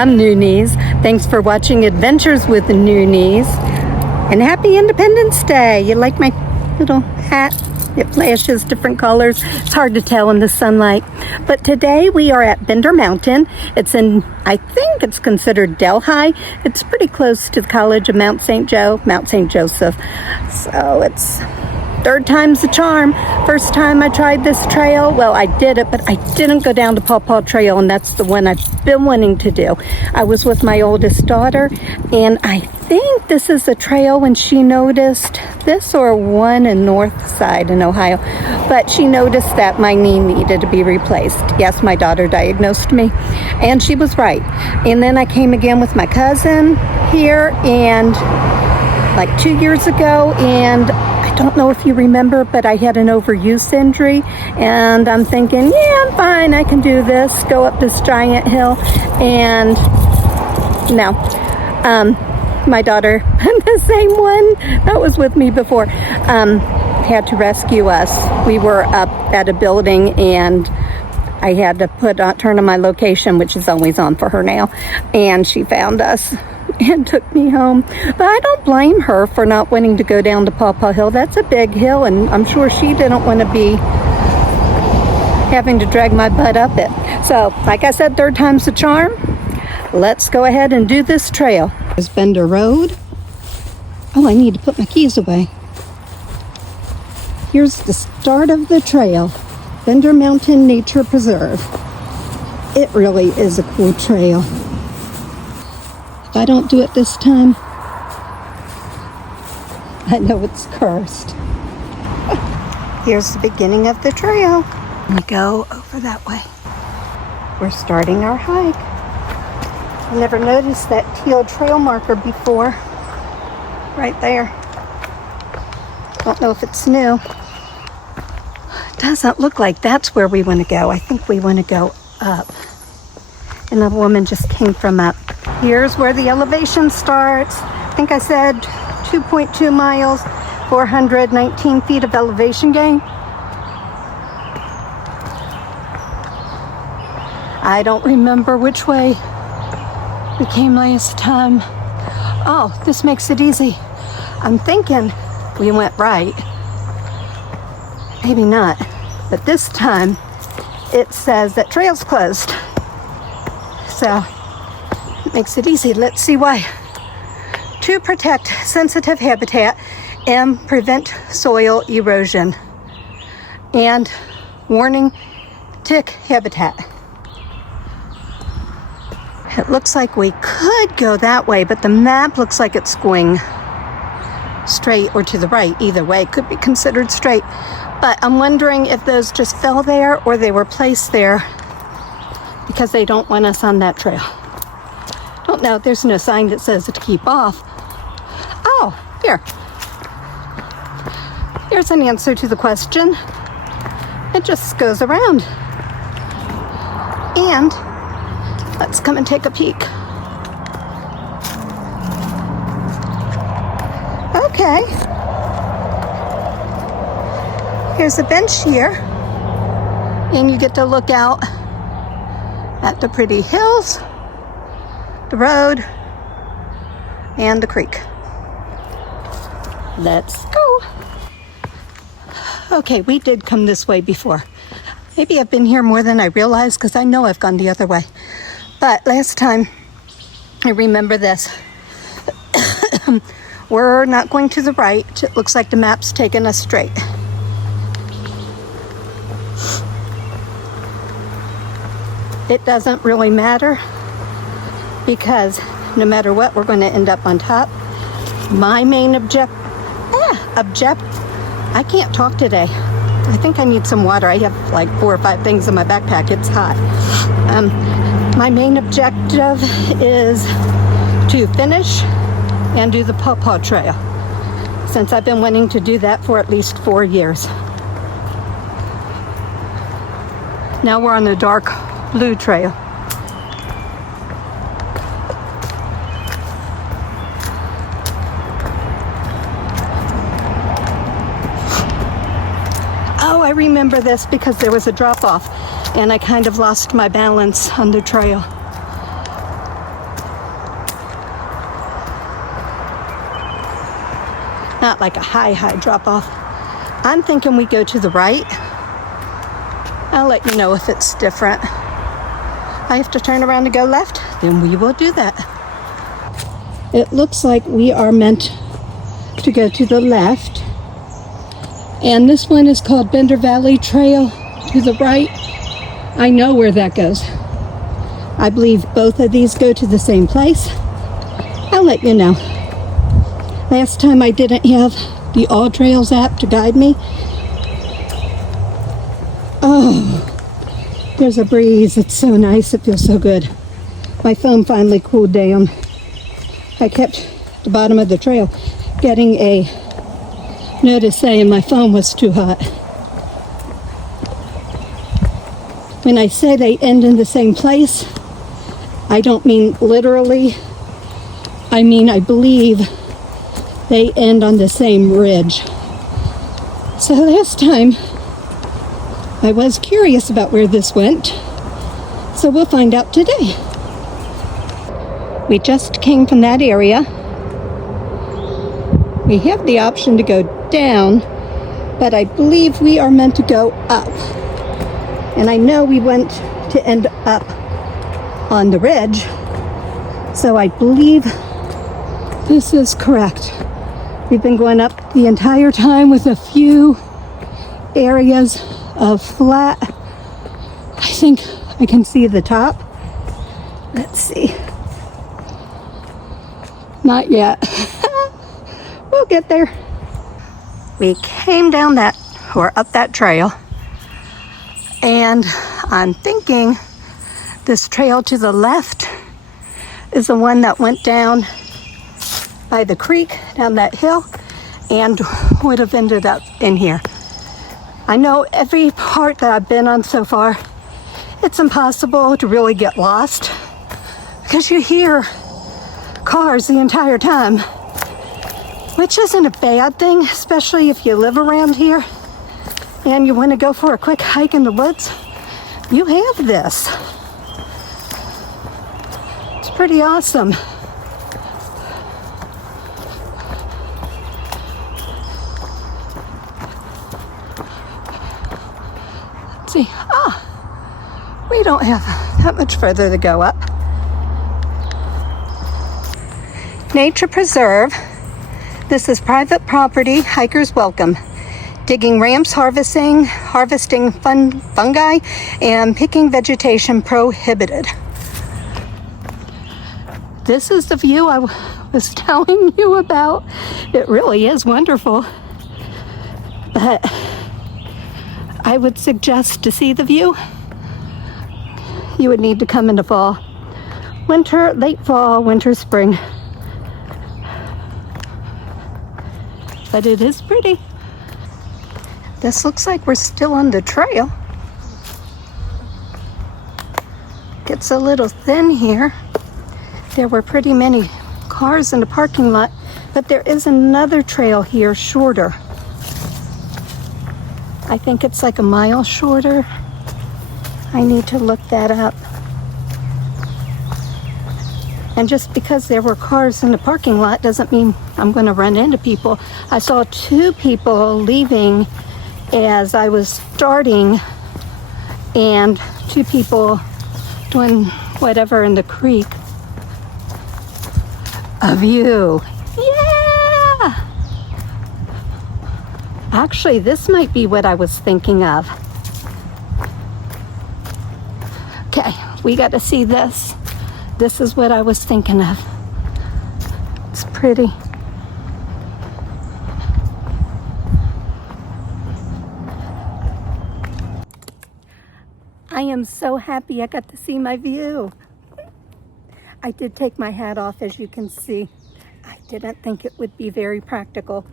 I'm Noonies. Thanks for watching Adventures with the Noonies. And happy Independence Day. You like my little hat? It flashes different colors. It's hard to tell in the sunlight. But today we are at Bender Mountain. It's in, I think it's considered Delhi. It's pretty close to the College of Mount St. Joseph. So it's third time's the charm. First time I tried this trail, well, I did it, but I didn't go down to Paw Paw Trail, and that's the one I've been wanting to do. I was with my oldest daughter, and I think this is a trail when she noticed this, or one in North Side in Ohio, but she noticed that my knee needed to be replaced. Yes, my daughter diagnosed me, and she was right. And then I came again with my cousin here, and like 2 years ago, and I don't know if you remember, but I had an overuse injury, and I'm thinking, yeah, I'm fine, I can do this, go up this giant hill, and no. My daughter, the same one that was with me before, had to rescue us. We were up at a building, and I had to turn on my location, which is always on for her now, and she found us and took me home. But I don't blame her for not wanting to go down to Paw Paw Hill. That's a big hill, and I'm sure she didn't want to be having to drag my butt up it. So, like I said, third time's the charm. Let's go ahead and do this trail. There's Bender Road. Oh, I need to put my keys away. Here's the start of the trail. Bender Mountain Nature Preserve. It really is a cool trail. If I don't do it this time, I know it's cursed. Here's the beginning of the trail. We go over that way. We're starting our hike. I never noticed that teal trail marker before. Right there. Don't know if it's new. It doesn't look like that's where we want to go. I think we want to go up. And the woman just came from up. Here's where the elevation starts. I think I said 2.2 miles, 419 feet of elevation gain. I don't remember which way we came last time. Oh, this makes it easy. I'm thinking we went right. Maybe not. But this time it says that trail's closed. So it makes it easy. Let's see why. To protect sensitive habitat and prevent soil erosion. And warning tick habitat. It looks like we could go that way, but the map looks like it's going straight or to the right. Either way, it could be considered straight. But I'm wondering if those just fell there or they were placed there because they don't want us on that trail. Don't know. There's no sign that says to keep off. Oh, here. Here's an answer to the question. It just goes around. And let's come and take a peek. Okay. Here's a bench here. And you get to look out at the pretty hills, the road, and the creek. Let's go. Okay, we did come this way before. Maybe I've been here more than I realized because I know I've gone the other way. But last time, I remember this. We're not going to the right. It looks like the map's taking us straight. It doesn't really matter because no matter what, we're going to end up on top. My main I can't talk today. I think I need some water. I have like 4 or 5 things in my backpack. It's hot. My main objective is to finish and do the Paw Paw Trail, since I've been wanting to do that for at least 4 years. Now we're on the dark blue trail. Oh, I remember this because there was a drop-off and I kind of lost my balance on the trail. Not like a high drop off. I'm thinking we go to the right. I'll let you know if it's different. I have to turn around to go left, then we will do that. It looks like we are meant to go to the left. And this one is called Bender Valley Trail to the right. I know where that goes. I believe both of these go to the same place. I'll let you know. Last time I didn't have the AllTrails app to guide me. Oh, there's a breeze. It's so nice. It feels so good. My phone finally cooled down. I kept the bottom of the trail getting a notice saying my phone was too hot. When I say they end in the same place, I don't mean literally. I mean, I believe they end on the same ridge. So last time, I was curious about where this went. So we'll find out today. We just came from that area. We have the option to go down, but I believe we are meant to go up. And I know we went to end up on the ridge, so I believe this is correct. We've been going up the entire time with a few areas of flat. I think I can see the top. Let's see. Not yet. We'll get there. We came down that, or up that trail, and I'm thinking this trail to the left is the one that went down by the creek, down that hill, and would have ended up in here. I know every part that I've been on so far, it's impossible to really get lost because you hear cars the entire time, which isn't a bad thing, especially if you live around here and you want to go for a quick hike in the woods. You have this. It's pretty awesome. Let's see. We don't have that much further to go up. Nature Preserve. This is private property, hikers welcome. Digging ramps, harvesting fungi, and picking vegetation prohibited. This is the view I was telling you about. It really is wonderful. But I would suggest to see the view, you would need to come into fall. Winter, late fall, winter, spring. But it is pretty. This looks like we're still on the trail. Gets a little thin here. There were pretty many cars in the parking lot, but there is another trail here shorter. I think it's like a mile shorter. I need to look that up. And just because there were cars in the parking lot doesn't mean I'm going to run into people. I saw 2 people leaving as I was starting, and 2 people doing whatever in the creek. A view. Yeah! Actually, this might be what I was thinking of. Okay, we got to see this. This is what I was thinking of. It's pretty. I am so happy I got to see my view. I did take my hat off, as you can see. I didn't think it would be very practical.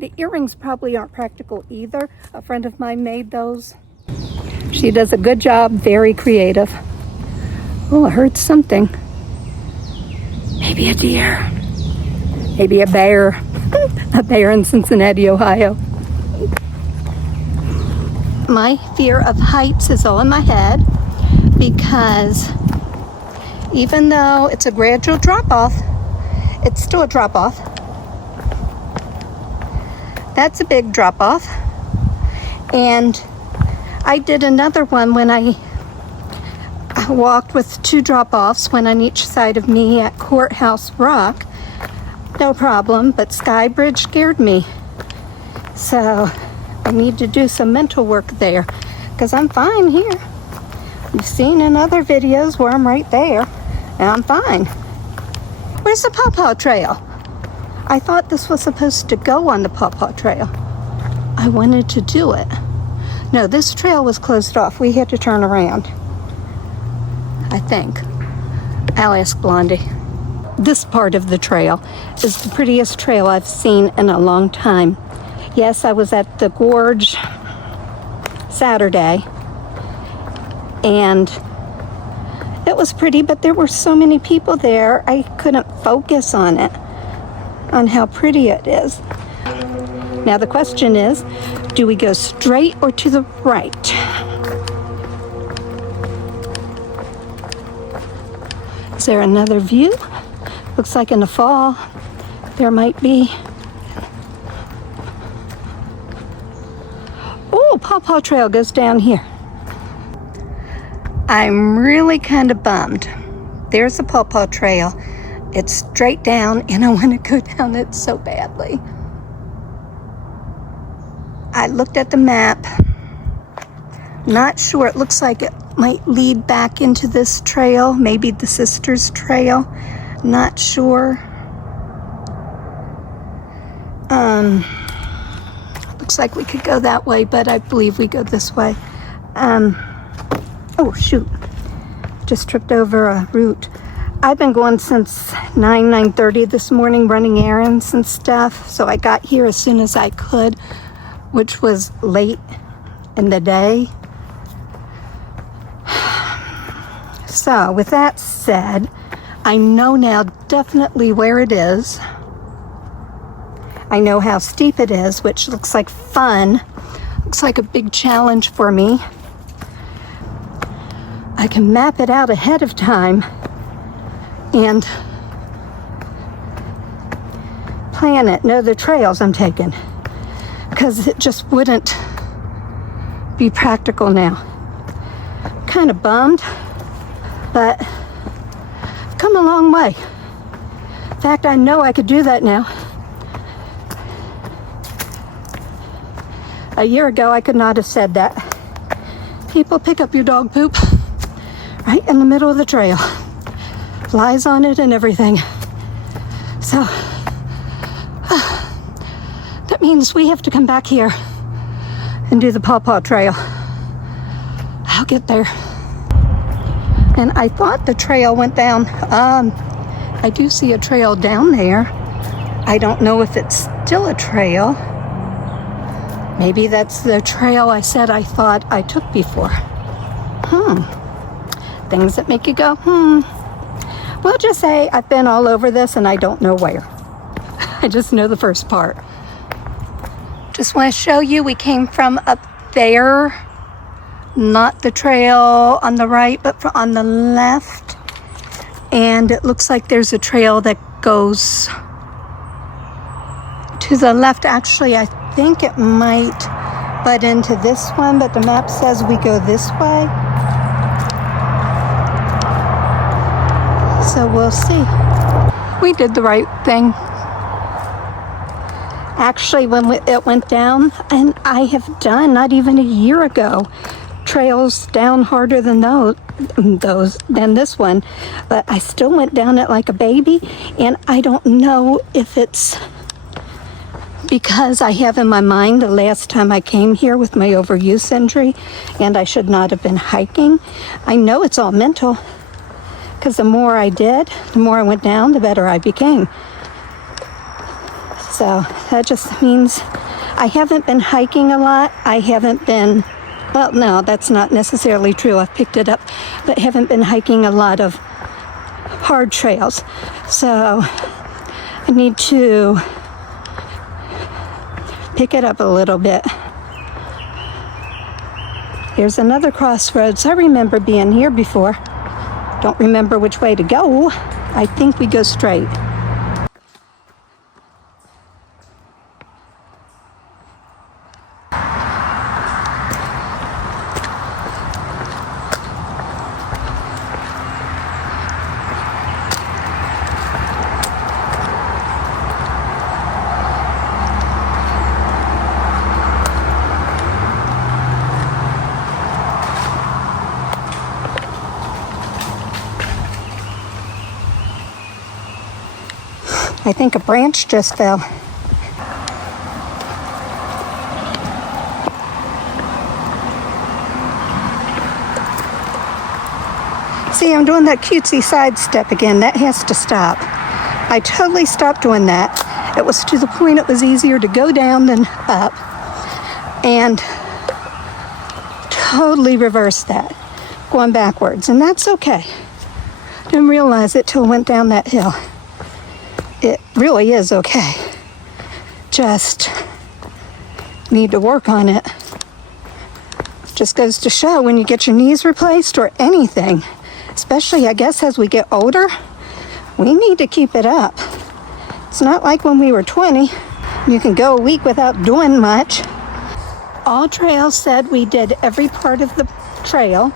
The earrings probably aren't practical either. A friend of mine made those. She does a good job, very creative. Oh, I heard something. Maybe a deer. Maybe a bear. A bear in Cincinnati, Ohio. My fear of heights is all in my head because even though it's a gradual drop-off, it's still a drop-off. That's a big drop off. And I did another one when I walked with 2 drop offs, one on each side of me at Courthouse Rock. No problem, but Skybridge scared me. So I need to do some mental work there because I'm fine here. You've seen in other videos where I'm right there and I'm fine. Where's the Paw Paw Trail? I thought this was supposed to go on the Paw Paw Trail. I wanted to do it. No, this trail was closed off. We had to turn around, I think. I'll ask Blondie. This part of the trail is the prettiest trail I've seen in a long time. Yes, I was at the gorge Saturday, and it was pretty, but there were so many people there, I couldn't focus on it, on how pretty it is. Now the question is, do we go straight or to the right? Is there another view? Looks like in the fall there might be. Oh, Paw Paw Trail goes down here. I'm really kind of bummed. There's the Paw Paw Trail. It's straight down and I want to go down it so badly. I looked at the map. Not sure. It looks like it might lead back into this trail, maybe the Sisters Trail. Not sure. Looks like we could go that way, but I believe we go this way. Oh shoot, just tripped over a root. I've been going since 9:30 this morning running errands and stuff, so I got here as soon as I could, which was late in the day. So with that said, I know now definitely where it is. I know how steep it is, which looks like fun. Looks like a big challenge for me. I can map it out ahead of time and plan it, know the trails I'm taking, because it just wouldn't be practical now. Kind of bummed, but I've come a long way. In fact, I know I could do that now. A year ago, I could not have said that. People pick up your dog poop right in the middle of the trail. Flies on it and everything. So, that means we have to come back here and do the Paw Paw Trail. I'll get there. And I thought the trail went down. I do see a trail down there. I don't know if it's still a trail. Maybe that's the trail I said I thought I took before. Things that make you go, We'll just say I've been all over this and I don't know where. I just know the first part. Just want to show you we came from up there. Not the trail on the right, but on the left. And it looks like there's a trail that goes to the left. Actually, I think it might butt into this one, but the map says we go this way. So we'll see. We did the right thing. Actually, when it went down, and I have done not even a year ago, trails down harder than than this one, but I still went down it like a baby, and I don't know if it's because I have in my mind the last time I came here with my overuse injury and I should not have been hiking. I know it's all mental, because the more I did, the more I went down, the better I became. So that just means I haven't been hiking a lot. I haven't been, well, no, that's not necessarily true. I've picked it up, but haven't been hiking a lot of hard trails. So I need to pick it up a little bit. Here's another crossroads. I remember being here before. Don't remember which way to go. I think we go straight. I think a branch just fell. See, I'm doing that cutesy sidestep again. That has to stop. I totally stopped doing that. It was to the point it was easier to go down than up. And totally reversed that, going backwards. And that's okay. Didn't realize it till I went down that hill. It really is okay. Just need to work on it. Just goes to show when you get your knees replaced or anything, especially I guess as we get older, we need to keep it up. It's not like when we were 20, you can go a week without doing much. AllTrails said we did every part of the trail.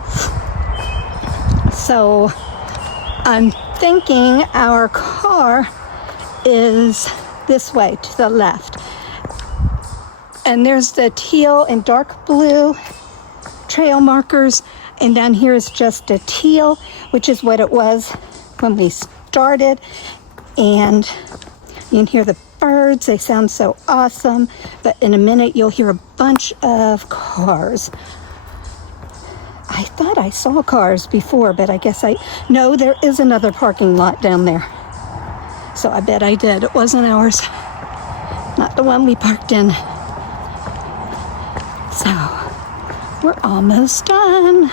So I'm thinking our car is this way to the left. And there's the teal and dark blue trail markers, and down here is just a teal, which is what it was when we started. And you can hear the birds, they sound so awesome, but in a minute you'll hear a bunch of cars. I thought I saw cars before, but I guess no, there is another parking lot down there. So I bet I did. It wasn't ours. Not the one we parked in. So we're almost done.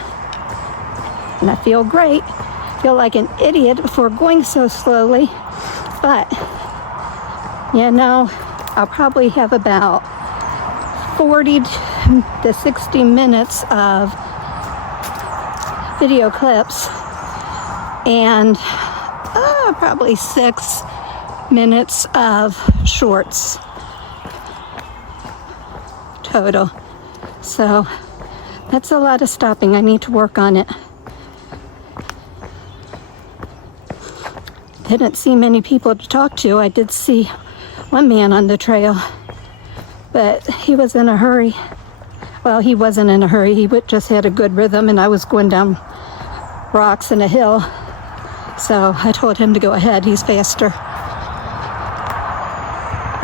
And I feel great. Feel like an idiot for going so slowly. But, you know, I'll probably have about 40 to 60 minutes of video clips and probably 6 minutes of shorts total. So that's a lot of stopping. I need to work on it. Didn't see many people to talk to. I did see one man on the trail, but he was in a hurry. Well, he wasn't in a hurry. He just had a good rhythm, and I was going down rocks and a hill. So I told him to go ahead. He's faster.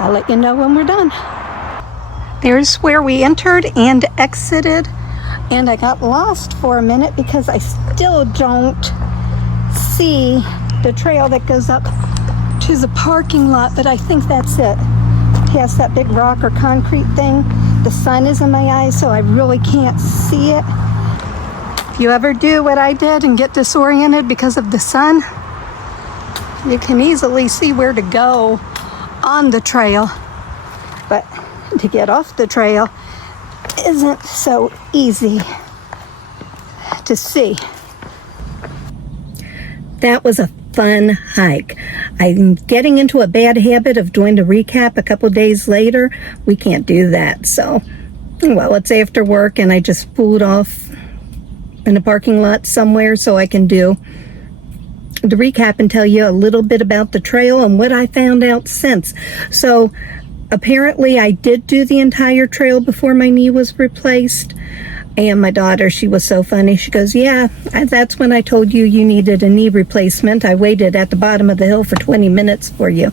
I'll let you know when we're done. There's where we entered and exited, and I got lost for a minute because I still don't see the trail that goes up to the parking lot, but I think that's it. Past that big rock or concrete thing. The sun is in my eyes, so I really can't see it. If you ever do what I did and get disoriented because of the sun, you can easily see where to go on the trail, but to get off the trail isn't so easy to see. That was a fun hike. I'm getting into a bad habit of doing the recap a couple days later. We can't do that. So, well, it's after work and I just pulled off in a parking lot somewhere so I can do the recap and tell you a little bit about the trail and what I found out since. So apparently I did do the entire trail before my knee was replaced. And my daughter, she was so funny. She goes, yeah, that's when I told you you needed a knee replacement. I waited at the bottom of the hill for 20 minutes for you.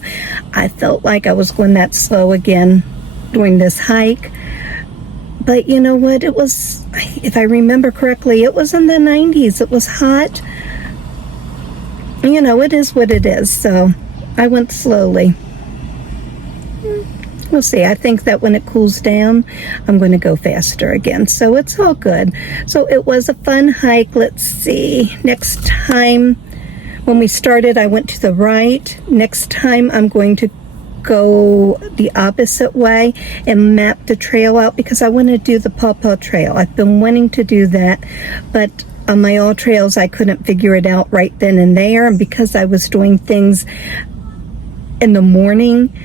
I felt like I was going that slow again during this hike. But you know what? It was, if I remember correctly, it was in the 90s. It was hot. You know, it is what it is. So I went slowly. We'll see. I think that when it cools down, I'm going to go faster again. So it's all good. So it was a fun hike. Let's see. Next time, when we started, I went to the right. Next time, I'm going to go the opposite way and map the trail out because I want to do the Paw Paw Trail. I've been wanting to do that, but on my AllTrails, I couldn't figure it out right then and there. And because I was doing things in the morning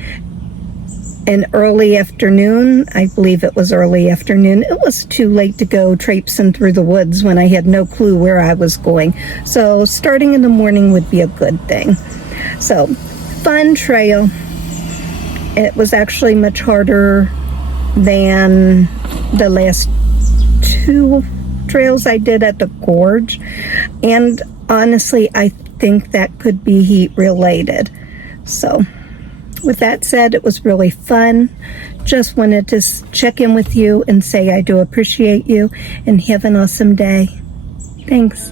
and early afternoon, I believe it was early afternoon, it was too late to go traipsing through the woods when I had no clue where I was going. So starting in the morning would be a good thing. So fun trail. It was actually much harder than the last 2 trails I did at the gorge. And honestly, I think that could be heat related. So with that said, it was really fun. Just wanted to check in with you and say I do appreciate you, and have an awesome day. Thanks.